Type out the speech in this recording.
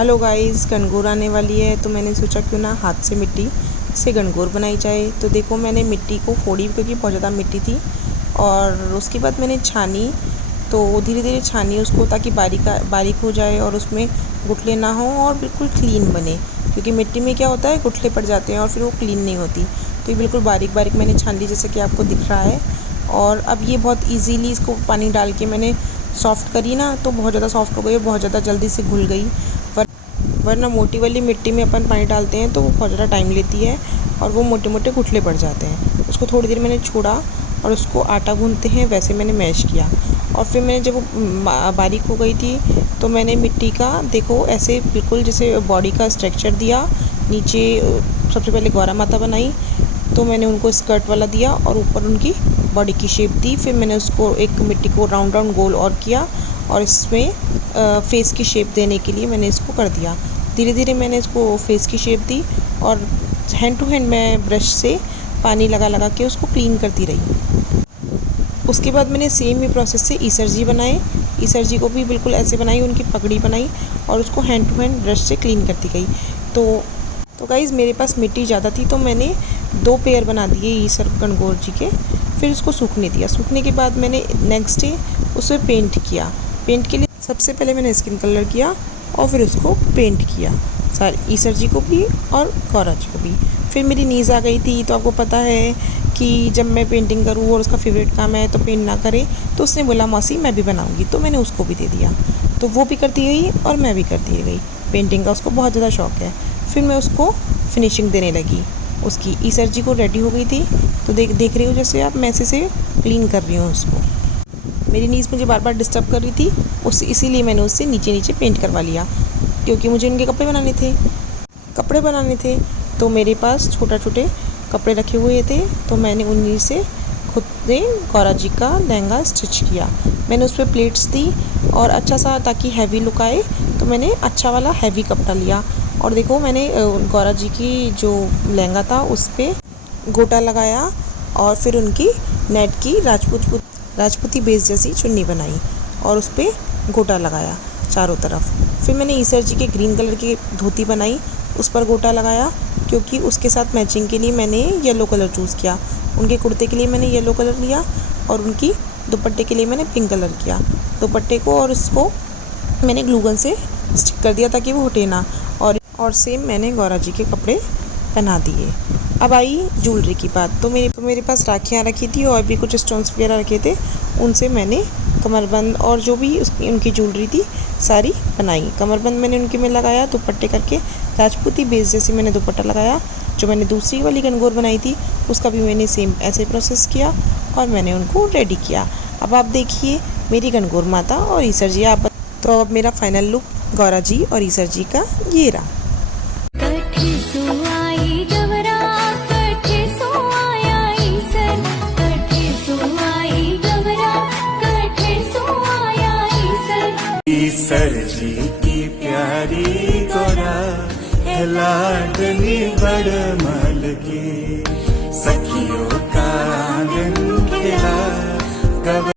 Hello guys, Gangaur आने वाली है तो मैंने सोचा क्यों ना हाथ से मिट्टी से गणगौर बनाई जाए। तो देखो मैंने मिट्टी को फोड़ी क्योंकि बहुत ज़्यादा मिट्टी थी और उसके बाद मैंने छानी। तो धीरे धीरे छानी उसको ताकि बारीक हो जाए और उसमें गुठले ना हो और बिल्कुल क्लीन बने, क्योंकि मिट्टी में क्या होता है गुठले पड़ जाते हैं और फिर वो क्लीन नहीं होती। तो ये बिल्कुल बारीक बारीक मैंने छान ली जैसे कि आपको दिख रहा है। और अब ये बहुत ईजीली इसको पानी डाल के मैंने सॉफ़्ट करी ना, तो बहुत ज़्यादा सॉफ़्ट हो गई, बहुत ज़्यादा जल्दी से घुल गई। वरना मोटी वाली मिट्टी में अपन पानी डालते हैं तो वो बहुत ज़्यादा टाइम लेती है और वो मोटे मोटे गुठले पड़ जाते हैं। उसको थोड़ी देर मैंने छोड़ा और उसको आटा गूंथते हैं वैसे मैंने मैश किया। और फिर मैंने जब वो बारीक हो गई थी तो मैंने मिट्टी का देखो ऐसे बिल्कुल जैसे बॉडी का स्ट्रक्चर दिया। नीचे सबसे पहले गौरा माता बनाई, तो मैंने उनको स्कर्ट वाला दिया और ऊपर उनकी बॉडी की शेप दी। फिर मैंने उसको एक मिट्टी को राउंड राउंड गोल और किया और इसमें फेस की शेप देने के लिए मैंने इसको कर दिया। धीरे धीरे मैंने इसको फेस की शेप दी और हैंड टू हैंड मैं ब्रश से पानी लगा लगा के उसको क्लीन करती रही। उसके बाद मैंने सेम ही प्रोसेस से ईसर जी बनाए। ईसर जी को भी बिल्कुल ऐसे बनाई, उनकी पगड़ी बनाई और उसको हैंड टू हैंड ब्रश से क्लीन करती गई। तो गाइज़ मेरे पास मिट्टी ज़्यादा थी तो मैंने 2 पेयर बना दिए ईसर गणगौर जी के। फिर उसको सूखने दिया। सूखने के बाद मैंने नेक्स्ट डे उसे पेंट किया। पेंट के लिए सबसे पहले मैंने स्किन कलर किया और फिर उसको पेंट किया, सारे ईसर जी को भी और गौरा जी को भी। फिर मेरी नीज़ आ गई थी, तो आपको पता है कि जब मैं पेंटिंग करूँ और उसका फेवरेट काम है तो पेंट ना करे, तो उसने बोला मौसी मैं भी बनाऊँगी, तो मैंने उसको भी दे दिया। तो वो भी करती गई और मैं भी करती गई। पेंटिंग का उसको बहुत ज़्यादा शौक़ है। फिर मैं उसको फिनिशिंग देने लगी। उसकी ईसर जी को रेडी हो गई थी, तो देख रही हो जैसे आप, मैं ऐसे से क्लीन कर रही हूँ उसको। मेरी नीज़ मुझे बार बार डिस्टर्ब कर रही थी, इसीलिए मैंने उससे नीचे नीचे पेंट करवा लिया, क्योंकि मुझे उनके कपड़े बनाने थे। तो मेरे पास छोटे कपड़े रखे हुए थे, तो मैंने उन्हीं से खुद ने गौरा जी का लहंगा स्टिच किया। मैंने उस पर प्लेट्स दी और अच्छा सा, ताकि हैवी लुक आए, तो मैंने अच्छा वाला हैवी कपड़ा लिया। और देखो मैंने गौरा जी की जो लहंगा था उस पर गोटा लगाया और फिर उनकी नेट की राजपूती बेस जैसी चुन्नी बनाई और उस पर गोटा लगाया चारों तरफ। फिर मैंने ईसर जी के ग्रीन कलर की धोती बनाई, उस पर गोटा लगाया, क्योंकि उसके साथ मैचिंग के लिए मैंने येलो कलर चूज़ किया। उनके कुर्ते के लिए मैंने येलो कलर लिया और उनकी दुपट्टे के लिए मैंने पिंक कलर किया। दुपट्टे को और इसको मैंने ग्लू गन से स्टिक कर दिया ताकि वो हटे ना। और सेम मैंने गौरा जी के कपड़े पहना दिए। अब आई ज्वेलरी की बात। तो मेरे पास राखियाँ रखी थी और भी कुछ स्टोन्स वगैरह रखे थे, उनसे मैंने कमरबंद और जो भी उनकी ज्वेलरी थी सारी बनाई। कमरबंद मैंने उनके में लगाया दुपट्टे करके, राजपूती बेस जैसी मैंने दुपट्टा लगाया। जो मैंने दूसरी वाली गणगौर बनाई थी उसका भी मैंने सेम ऐसे प्रोसेस किया और मैंने उनको रेडी किया। अब आप देखिए मेरी गणगौर माता और ईसर जी। तो अब मेरा फाइनल लुक गौरा जी और ईसर जी का ये रहा। ईसर जी की प्यारी गौरा है लाडली बड़